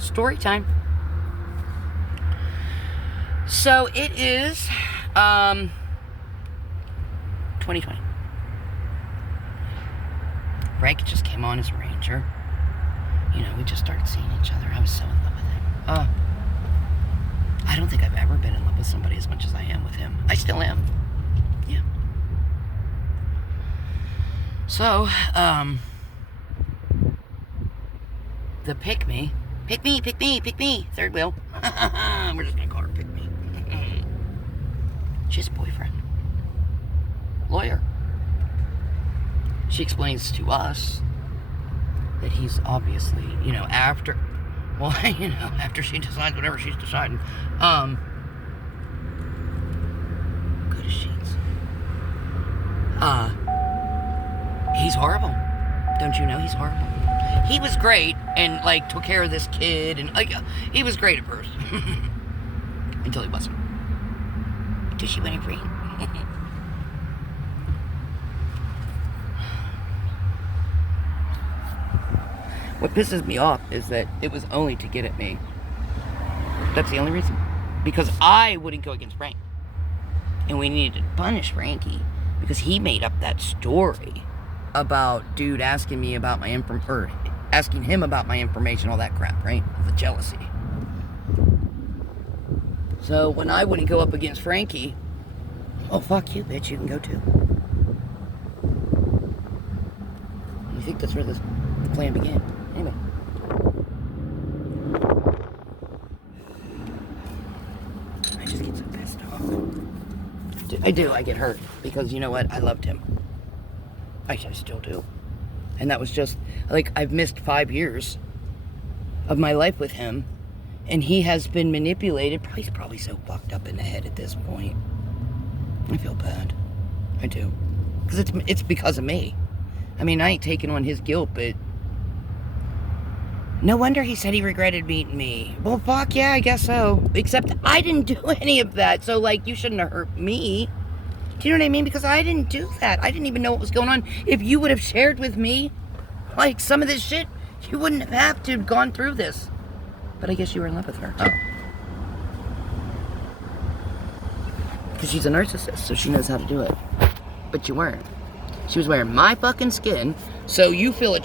Story time. So it is 2020. Frank just came on as a ranger. You know, we just started seeing each other. I was so in love with him. I don't think I've ever been in love with somebody as much as I am with him. I still am. Yeah. So, the pick me, third wheel. We're just gonna call her pick me. She's a boyfriend. Lawyer. She explains to us that he's obviously, after she decides whatever she's deciding, good as sheets. He's horrible. Don't you know he's horrible? He was great and, took care of this kid and, he was great at first. Until he wasn't. Until she went free. What pisses me off is that it was only to get at me. That's the only reason. Because I wouldn't go against Frank. And we needed to punish Frankie because he made up that story about dude asking me about my asking him about my information, all that crap, right? The jealousy. So when I wouldn't go up against Frankie, oh, fuck you, bitch, you can go too. You think that's where the plan began? Anyway. I just get so pissed off. I do. I get hurt. Because you know what? I loved him. I still do. And that was just, I've missed 5 years of my life with him. And he has been manipulated. He's probably so fucked up in the head at this point. I feel bad. I do. Because it's because of me. I mean, I ain't taking on his guilt, but no wonder he said he regretted meeting me. Well, fuck yeah, I guess so. Except I didn't do any of that. So, you shouldn't have hurt me. Do you know what I mean? Because I didn't do that. I didn't even know what was going on. If you would have shared with me, some of this shit, you wouldn't have to have gone through this. But I guess you were in love with her. Oh. Because she's a narcissist, so she knows how to do it. But you weren't. She was wearing my fucking skin, so you feel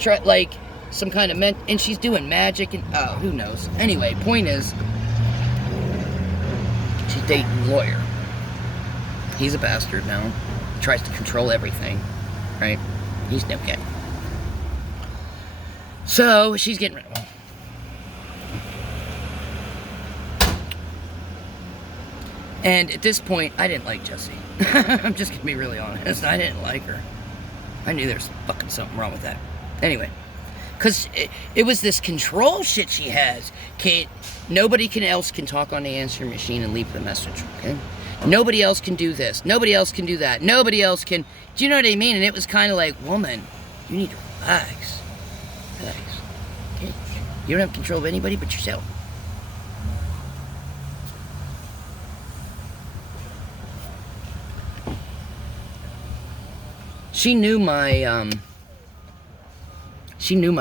some kind of and she's doing magic and who knows. Anyway, point is, she's dating a lawyer. He's a bastard now. He tries to control everything, right? He's no good. So she's getting rid of him. And at this point, I didn't like Jessie. I'm just gonna be really honest. I didn't like her. I knew there was fucking something wrong with that. Anyway. Because it was this control shit she has. Nobody else can talk on the answering machine and leave the message, okay? Nobody else can do this. Nobody else can do that. Nobody else can... Do you know what I mean? And it was kind of like, woman, you need to relax. Relax. Okay? You don't have control of anybody but yourself. She knew my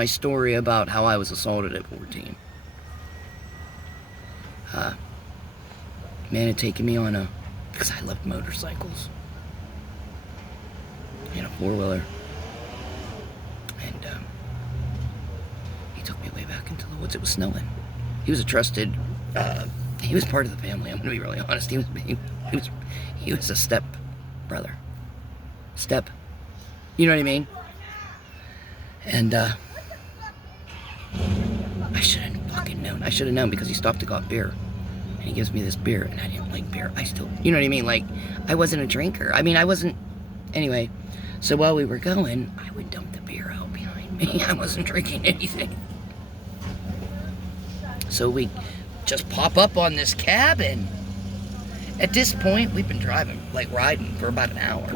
story about how I was assaulted at 14. Man had taken me on because I loved motorcycles. In a 4-wheeler. And, he took me way back into the woods. It was snowing. He was a trusted, he was part of the family. I'm gonna be really honest. He was a step brother. You know what I mean? And, I should have fucking known. I should have known because he stopped to got beer. And he gives me this beer, and I didn't like beer. You know what I mean? I wasn't a drinker. I mean, I wasn't... Anyway, so while we were going, I would dump the beer out behind me. I wasn't drinking anything. So we just pop up on this cabin. At this point, we've been riding for about an hour.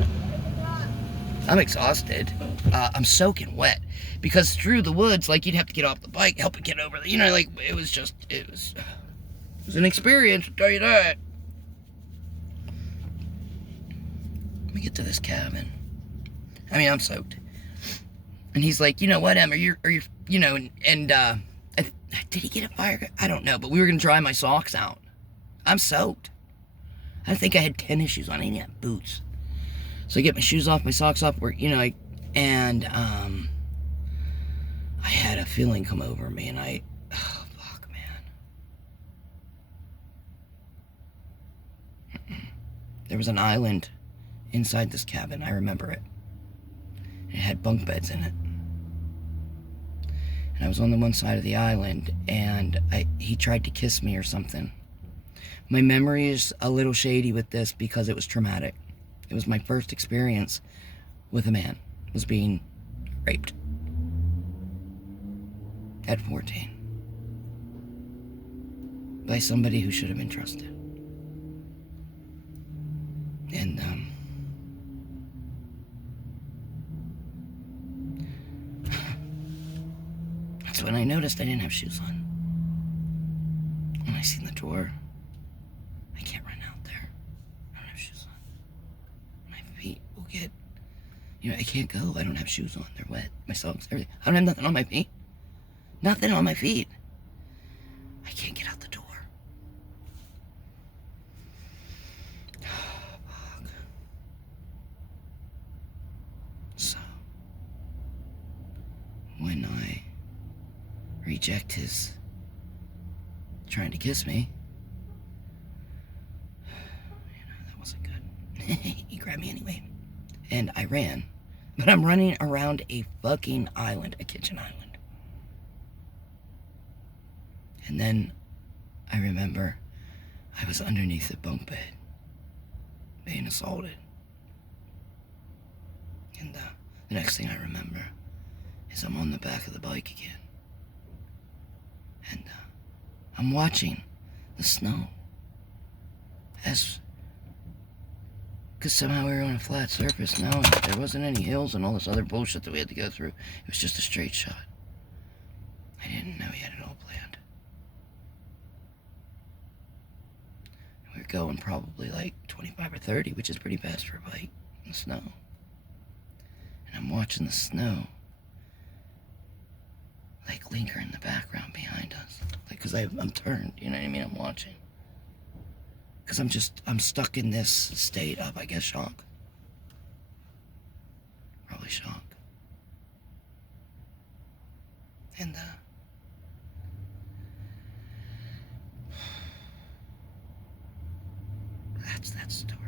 I'm exhausted. I'm soaking wet. Because through the woods, you'd have to get off the bike, help it get over there. It was an experience, I'll tell you that. We get to this cabin. I mean, I'm soaked. And he's like, you know what, Em, are you, and Did he get a fire? I don't know, but we were going to dry my socks out. I'm soaked. I think I had tennis shoes on. I didn't have boots. So I get my shoes off, my socks off, and I had a feeling come over me, and oh, fuck, man. There was an island inside this cabin. I remember it. It had bunk beds in it. And I was on the one side of the island, and he tried to kiss me or something. My memory is a little shady with this because it was traumatic. It was my first experience with a man. Was being raped. At 14. By somebody who should have been trusted. And, that's when I noticed I didn't have shoes on. When I seen the door, I can't run out there. I don't have shoes on. My feet will get, I can't go. I don't have shoes on. They're wet. My socks, everything. I don't have nothing on my feet. Nothing on my feet. I can't get out the door. Fuck. So, when I reject his trying to kiss me, that wasn't good. He grabbed me anyway. And I ran. But I'm running around a fucking island, a kitchen island. And then I remember I was underneath the bunk bed, being assaulted. And the next thing I remember is I'm on the back of the bike again. And I'm watching the snow. Because somehow we were on a flat surface now, and there wasn't any hills and all this other bullshit that we had to go through. It was just a straight shot. I didn't know he had it all planned. We were going probably like 25 or 30, which is pretty fast for a bike in the snow. And I'm watching the snow like linger in the background behind us. Like, because I'm turned, you know what I mean? I'm watching. Because I'm stuck in this state of, I guess, shock. Probably shock. And, that's that story.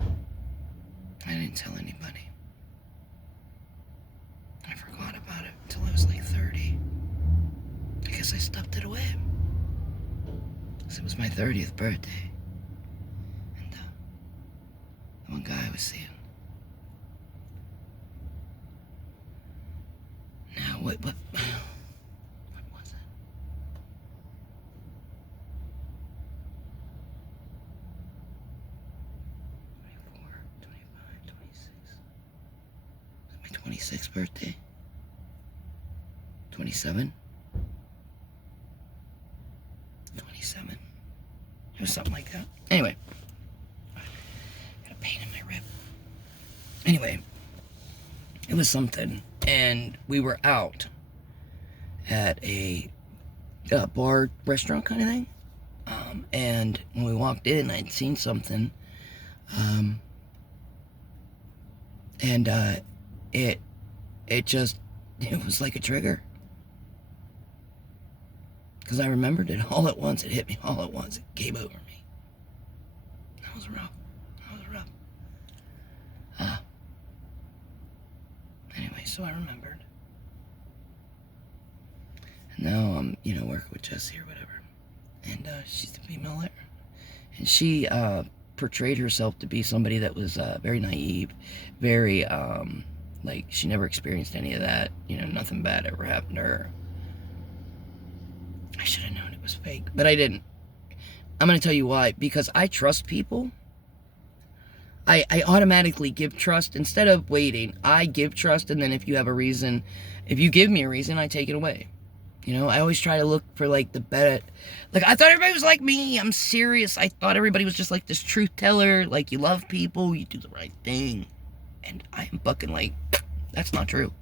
I didn't tell anybody. I forgot about it until I was like 30. I guess I stuffed it away. It was my 30th birthday. And the one guy I was seeing. Now, what was it? 24, 25, 26. Was it my 26th birthday? 27? 27. It was something like that. Anyway. Got a pain in my rib. Anyway. It was something. And we were out at a bar, restaurant kind of thing. And when we walked in, I'd seen something. And it was like a trigger. Because I remembered it all at once. It hit me all at once. It came over me. That was rough. Anyway, so I remembered. And now I'm, working with Jessie or whatever. And she's the female there. And she portrayed herself to be somebody that was very naive. Very, like, she never experienced any of that. Nothing bad ever happened to her. I should have known it was fake, but I didn't. I'm going to tell you why. Because I trust people. I automatically give trust. Instead of waiting, I give trust, and then if you have a reason, if you give me a reason, I take it away. I always try to look for, like, the better. Like, I thought everybody was like me. I'm serious. I thought everybody was just like this truth teller. Like, you love people, you do the right thing. And I am fucking like, that's not true.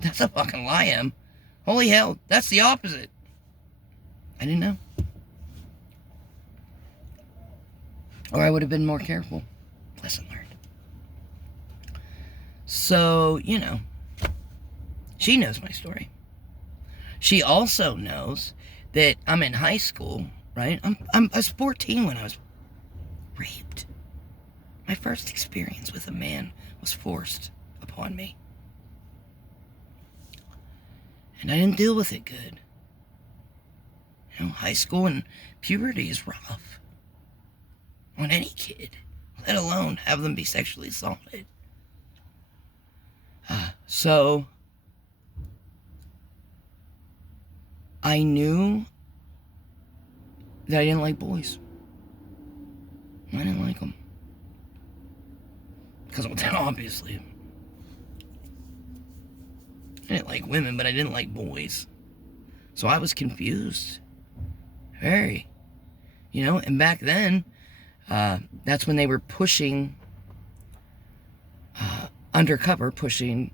That's a fucking lie, Em. Holy hell, that's the opposite. I didn't know. Or I would have been more careful. Lesson learned. So, you know, she knows my story. She also knows that I'm in high school, right? I was 14 when I was raped. My first experience with a man was forced upon me. And I didn't deal with it good. You know, high school and puberty is rough on any kid, let alone have them be sexually assaulted. So, I knew that I didn't like boys. I didn't like them. Because, obviously, I didn't like women, but I didn't like boys. So I was confused. Very. You know, and back then, that's when they were pushing, undercover, pushing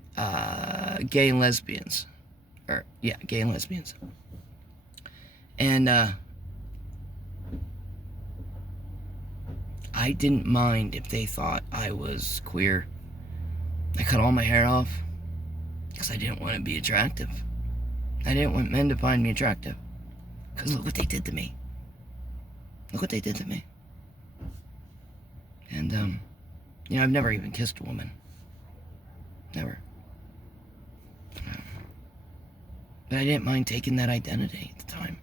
gay and lesbians. Gay and lesbians. And I didn't mind if they thought I was queer. I cut all my hair off because I didn't want to be attractive. I didn't want men to find me attractive. Because look what they did to me. Look what they did to me. And, you know, I've never even kissed a woman. Never. But I didn't mind taking that identity at the time.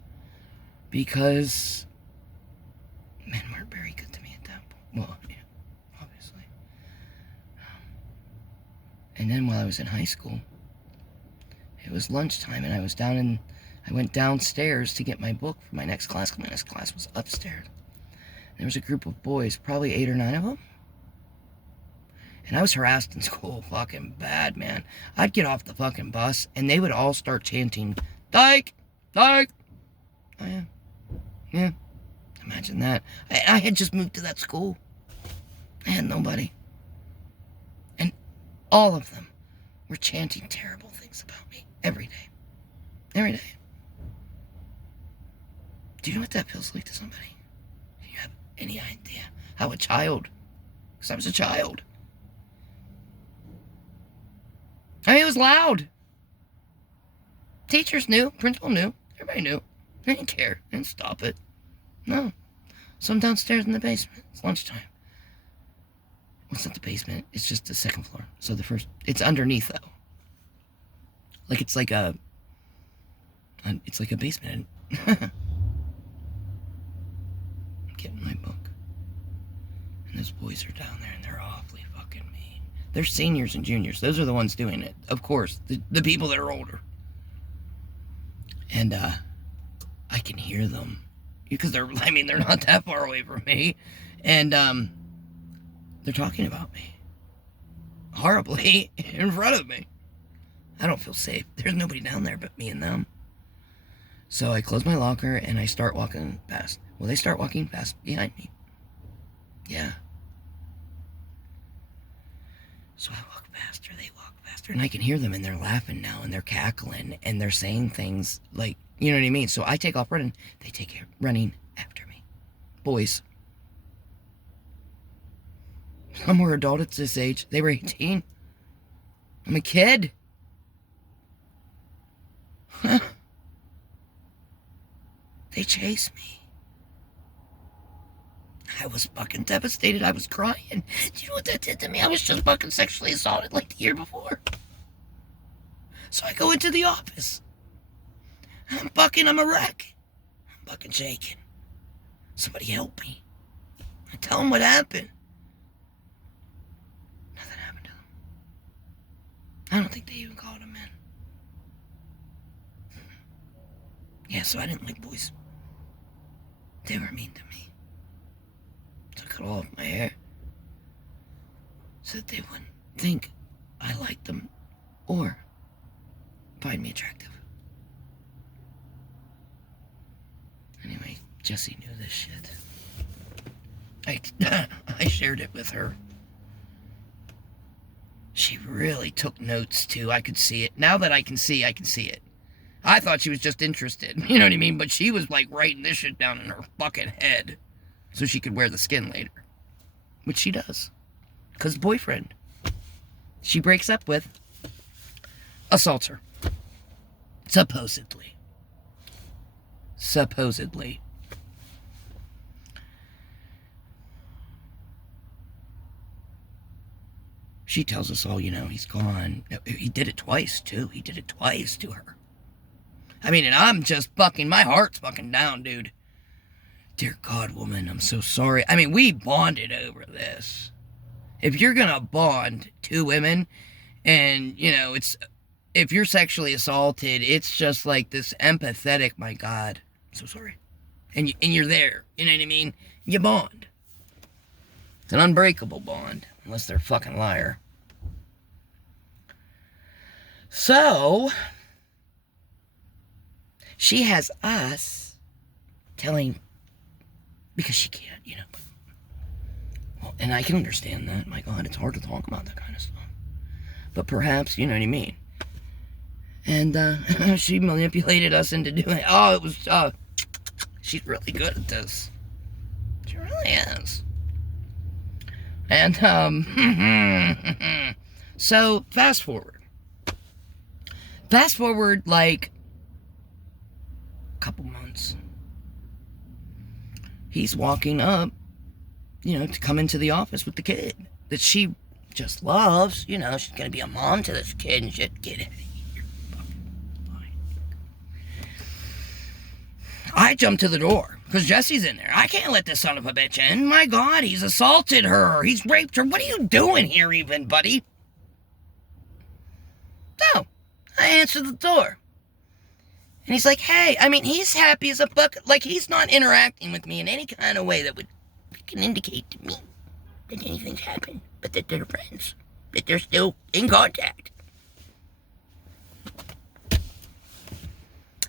Because men weren't very good to me at that point. Well, yeah, obviously. And then while I was in high school, it was lunchtime and I went downstairs to get my book for my next class. My next class was upstairs. There was a group of boys, probably 8 or 9 of them. And I was harassed in school fucking bad, man. I'd get off the fucking bus and they would all start chanting, "Dyke! Dyke!" Oh, yeah. Yeah. Imagine that. I had just moved to that school. I had nobody. And all of them were chanting terrible things about me every day. Every day. Do you know what that feels like to somebody? Do you have any idea how a child, because I was a child. I mean, it was loud. Teachers knew, principal knew, everybody knew. They didn't care, they didn't stop it. No. So I'm downstairs in the basement. It's lunchtime. Well, it's not the basement, it's just the second floor. So it's underneath though. Like it's like a basement. I'm getting my book. And those boys are down there and they're awfully fucking mean. They're seniors and juniors. Those are the ones doing it. Of course, the people that are older. And I can hear them. Because they're not that far away from me. And they're talking about me. Horribly in front of me. I don't feel safe. There's nobody down there but me and them. So I close my locker and I start walking past. Well, they start walking past behind me. Yeah. So I walk faster, they walk faster, and I can hear them and they're laughing now and they're cackling and they're saying things like, you know what I mean? So I take off running, they take running after me. Boys. Some were adults at this age. They were 18. I'm a kid. Huh. They chased me. I was fucking devastated. I was crying. Do you know what that did to me? I was just fucking sexually assaulted like the year before. So I go into the office. I'm a wreck. I'm fucking shaking. Somebody help me. I tell them what happened. Nothing happened to them. I don't think they even called him in. Yeah, so I didn't like boys. They were mean to me. So I cut all of my hair so that they wouldn't think I liked them or find me attractive. Anyway, Jessie knew this shit. I shared it with her. She really took notes, too. I could see it. Now that I can see it. I thought she was just interested. You know what I mean? But she was, like, writing this shit down in her fucking head so she could wear the skin later. Which she does. Because the boyfriend she breaks up with assaults her. Supposedly. She tells us all, he's gone. He did it twice, too. He did it twice to her. I mean, and I'm just my heart's fucking down, dude. Dear God, woman, I'm so sorry. I mean, we bonded over this. If you're gonna bond two women, and, if you're sexually assaulted, it's just like this empathetic, my God, I'm so sorry. And you're there, you know what I mean? You bond. It's an unbreakable bond, unless they're a fucking liar. So, she has us telling, because she can't, Well, and I can understand that. My God, it's hard to talk about that kind of stuff. But perhaps, you know what I mean. And she manipulated us into doing it. Oh, it was, she's really good at this. She really is. And, so, fast forward, like, a couple months. He's walking up, to come into the office with the kid that she just loves. She's gonna be a mom to this kid and shit. Get it. I jump to the door, because Jesse's in there. I can't let this son of a bitch in. My God, he's assaulted her. He's raped her. What are you doing here even, buddy? So, I answer the door. And he's like, hey, I mean, he's happy as a fuck. Like, he's not interacting with me in any kind of way that can indicate to me that anything's happened, but that they're friends. That they're still in contact.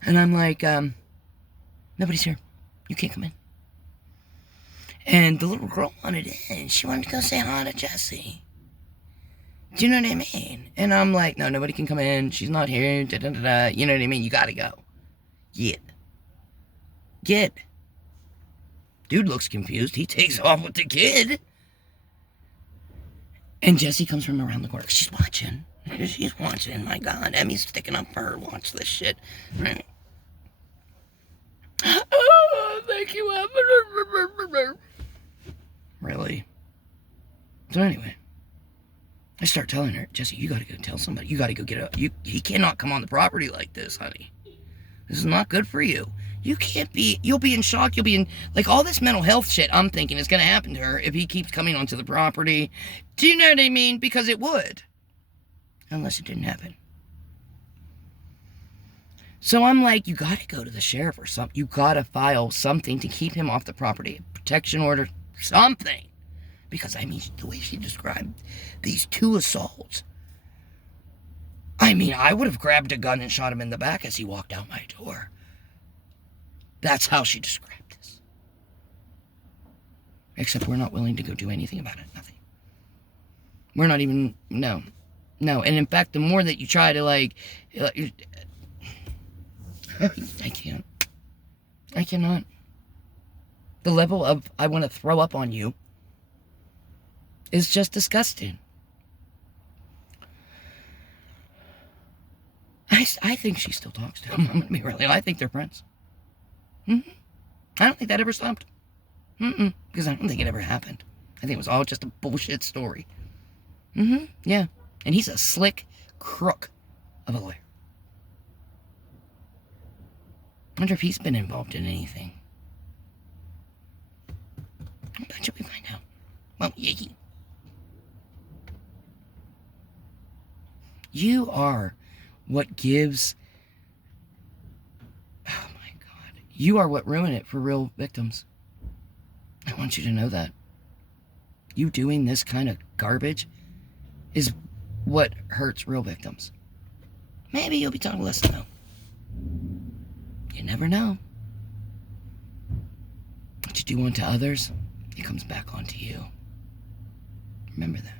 And I'm like, nobody's here. You can't come in. And the little girl wanted in. She wanted to go say hi to Jesse. Do you know what I mean? And I'm like, no, nobody can come in. She's not here. Da, da, da, da. You know what I mean? You gotta go. Get. Dude looks confused. He takes off with the kid. And Jesse comes from around the corner. She's watching. My God. Emmy's sticking up for her. Watch this shit. Right. Oh, thank you. Really? So anyway, I start telling her, Jesse, you gotta go tell somebody. You gotta go get up. He cannot come on the property like this, honey. This is not good for you. You'll be in shock. You'll be in, like, all this mental health shit I'm thinking is gonna happen to her if he keeps coming onto the property. Do you know what I mean? Because it would. Unless it didn't happen. So I'm like, you gotta go to the sheriff or something. You gotta file something to keep him off the property. A protection order, something. Because, I mean, the way she described these two assaults. I mean, I would have grabbed a gun and shot him in the back as he walked out my door. That's how she described this. Except we're not willing to go do anything about it. Nothing. We're not even, no. And in fact, the more that you try to, like, I can't. I cannot. The level of, I want to throw up on you is just disgusting. I think she still talks to him. I'm going to be really, I think they're friends. I don't think that ever stopped. Because I don't think it ever happened. I think it was all just a bullshit story. Yeah. And he's a slick crook of a lawyer. I wonder if he's been involved in anything. I bet you we find out. Well, yeah. You are what gives... Oh my God. You are what ruined it for real victims. I want you to know that. You doing this kind of garbage is what hurts real victims. Maybe you'll be talking less though. You never know. What you do unto others, it comes back onto you. Remember that.